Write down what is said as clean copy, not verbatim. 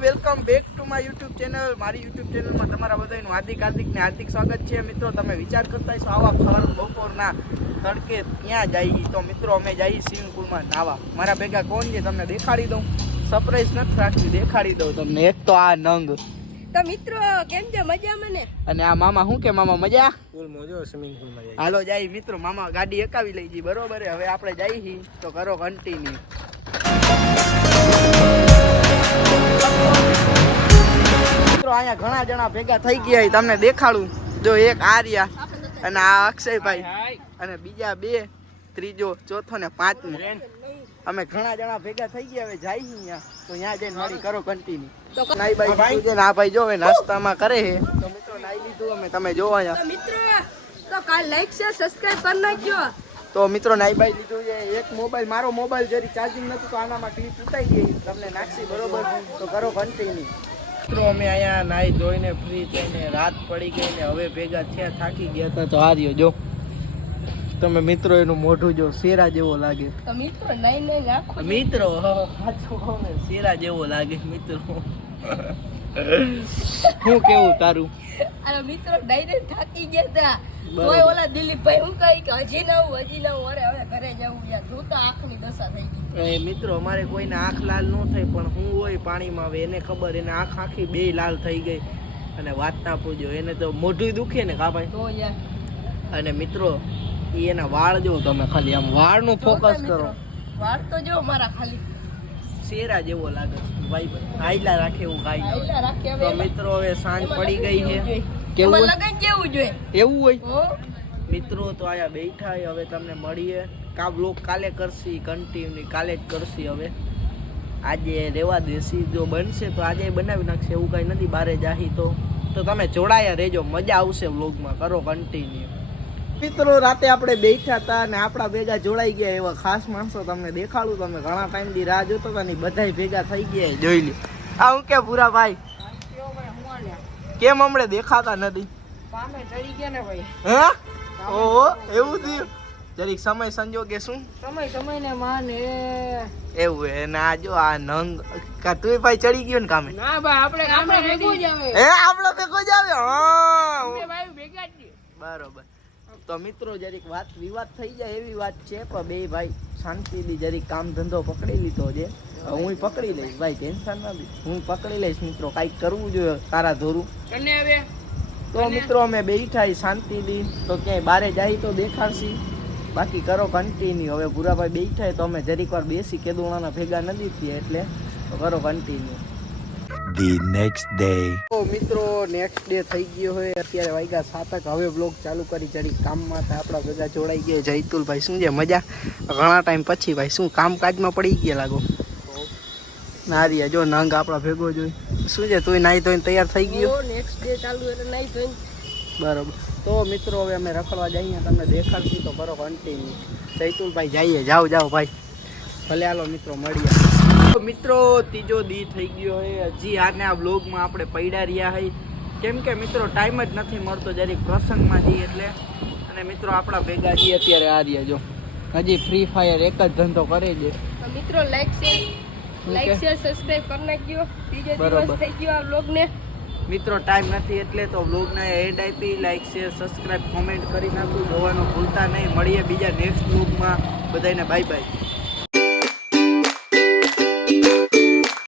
Welcome back to my YouTube channel. મારી YouTube ચેનલમાં તમારા બધાનું હાર્દિક સ્વાગત છે. મિત્રો તમે વિચાર કરતા હશો આવા ખબર બપોરના તડકે ક્યાં જઈએ, તો મિત્રો અમે જઈએ સ્વિમિંગ પુલમાં નાવા. મારા ભેગા કોણ છે તમને દેખાડી દઉં, સરપ્રાઈઝ નથી રાખતી, દેખાડી દઉં તમને. એક તો આ નંગ તો મિત્રો કેમ છે, મજામાં ને? અને આ મામા શું કે મામા મજા? ફૂલ મોજો સ્વિમિંગ પુલમાં જાય. હાલો જાય મિત્રો, મામા ગાડી એકાવી લઈ જઈ, બરોબર. હવે આપણે જઈએ તો કરો કન્ટિન્યુ. મિત્રો અહીંયા ઘણા જણા ભેગા થઈ ગયા, તમને દેખાડું. જો એક આર્યા અને આ અક્ષયભાઈ અને બીજા બે, ત્રીજો, ચોથો ને પાંચમો. અમે ઘણા જણા ભેગા થઈ ગયા. હવે જાય અહીંયા તો ત્યાં જઈને મારી કરો કન્ટિન્યુ. નાઈ ભાઈ છે ને આ ભાઈ જો હવે નાસ્તામાં કરે છે. તો મિત્રો નાઈ લીધું અમે, તમે જો અહીંયા. તો મિત્રો તો કાલ લાઈક શેર સબસ્ક્રાઇબ કરી નાખજો. તો મિત્રો નાઈ બાઈ લીધું છે. એક મોબાઈલ, મારો મોબાઈલ જરી ચાર્જિંગ નતું તો આનામાં ક્લિપ ઉતારી ગઈ, તમને નાખશી, બરોબર. તો કરો કન્ટિન્યુ. મિત્રો અમે અહીંયા નાઈ ધોઈને ફ્રી થઈને રાત પડી ગઈ ને હવે ભેગા થયા, થાકી ગયા હતા. તો આ રહ્યો જો તમે મિત્રો, એનું મોઢું જો શેરા જેવો લાગે. તો મિત્રો નહીં નહીં નાખો મિત્રો, સાચું કહું ને શેરા જેવો લાગે મિત્રો. શું કેવું તારું? અરે મિત્રો ડાયરેક્ટ થાકી ગયા હતા. તોય ઓલા દિલીપભાઈ હું કહી કે હજી ના હું અરે હવે ઘરે જવું યાર, જોતા આંખની દશા થઈ ગઈ. એ મિત્રો અમારે કોઈને આંખ લાલ ન થાય, પણ હું હોય પાણીમાં આવે એને ખબર, એને આંખ આખી બે લાલ થઈ ગઈ. અને વાત ના પૂછો, એને તો મોઢું દુખે ને કા ભાઈ. તો યાર અને મિત્રો એના વાળ જો તમે, ખાલી આમ વાળનું ફોકસ કરો. વાળ તો જો મારા ખાલી શેરા જેવો લાગે ભાઈ, આયલા રાખે એવું કાઈ. આયલા રાખે. તો હવે મિત્રો હવે સાંજ પડી ગઈ છે. કેવું કેવું લગન જેવું જોઈએ એવું હોય હો મિત્રો. તો આયા બેઠા, હવે તમને મળીએ. કા બ્લોગ કાલે કરશી કન્ટિન્યુ, કાલે જ કરશી. હવે આજે રેવા દેશી, જો બનશે તો આજે બનાવી નાખશે, એવું કઈ નથી. બારે જાહી તો તમે જોડાયા રહેજો, મજા આવશે વ્લોગમાં. કરો કન્ટિન્યુ. મિત્રો રાતે આપણે બેઠા હતા અને આપણા ભેગા જોડાઈ ગયા એવા ખાસ માણસો તમને દેખાડું. તમે ઘણા ટાઈમ થી રાહ જોતા હતા ને બધા ભેગા થઈ ગયા, જોઈ લે. આ હું કે પૂરા ભાઈ કેમ હમણે દેખાતા નથી? પામે ચડી ગયા ને ભાઈ. હે ઓહો એવું થયું? જરીક સમય સંજોગે શું સમય ને માને એવું હે. ના જો આ નંગ કા તું ભાઈ ચડી ગયો ને કામે? ના ભાઈ આપણે ભેગું જ આવે. હે આપણો ભેગો જ આવે. હા ભાઈ ભેગા જ બરોબર. તો મિત્રો જરીક વાત વિવાદ થઈ જાય એવી વાત છે, પણ બે ભાઈ શાંતિથી જરીક કામ ધંધો પકડી લીધો છે. હું પકડી લઈશ ભાઈ, ટેન્શન ના લે, હું પકડી લઈશ. મિત્રો કાંઈક કરવું જોઈએ તારા ધોરું. અને હવે તો મિત્રો અમે બેઠા શાંતિથી, તો ક્યાંય બારે જાય તો દેખાડશી, બાકી કરો કન્ટિન્યુ. હવે ભૂરાભાઈ બેઠા તો અમે જરીક વાર બેસી કેદુણાના ભેગા નથી થયા, એટલે તો કરો કન્ટિન્યુ. The next day. તો મિત્રો નેક્સ્ટ ડે થઈ ગયો હોય, અત્યારે વાગ્યા 7. હવે બ્લોગ ચાલુ કરી જરીક કામમાં હતા. આપણા ભેગા જોડાઈ ગયા. જયતુલભાઈ શું છે મજા? ઘણા ટાઈમ પછી ભાઈ શું કામકાજમાં પડી ગયા લાગો. નારિયા જો નંગ આપણા ભેગો જોઈ. શું છે તું નાઈ ધોઈને તૈયાર થઈ ગયો? નેક્સ્ટ ડે ચાલુ એટલે નહીં જોઈને બરોબર. તો મિત્રો હવે અમે રખડવા જઈએ, તમને દેખાડશું, તો કરો કન્ટિન્યુ. જયતુલભાઈ જઈએ, જાઓ ભાઈ. ભલે હાલો મિત્રો મળીએ. તો મિત્રો ત્રીજો દી થઈ ગયો હોય, હજી આને આ બ્લોગમાં આપણે પડ્યા રહ્યા હોય, કેમ કે મિત્રો ટાઈમ જ નથી મળતો, જરીક પ્રસંગમાં જઈએ એટલે. અને મિત્રો આપણા ભેગા જઈએ અત્યારે આ રહ્યા જો, હજી ફ્રી ફાયર એક જ ધંધો કરે છે. તો મિત્રો લાઈક શેર સબસ્ક્રાઇબ કરી નાખજો. ત્રીજો બરોબર. દિવસ થઈ ગયો આ વ્લોગ ને. મિત્રો ટાઈમ નથી એટલે તો બ્લોગને એડ આપી, લાઈક શેર સબસ્ક્રાઇબ કોમેન્ટ કરી નાખું, જોવાનું ભૂલતા નહીં. મળીએ બીજા નેક્સ્ટ બ્લોગમાં. બધાને બાય બાય.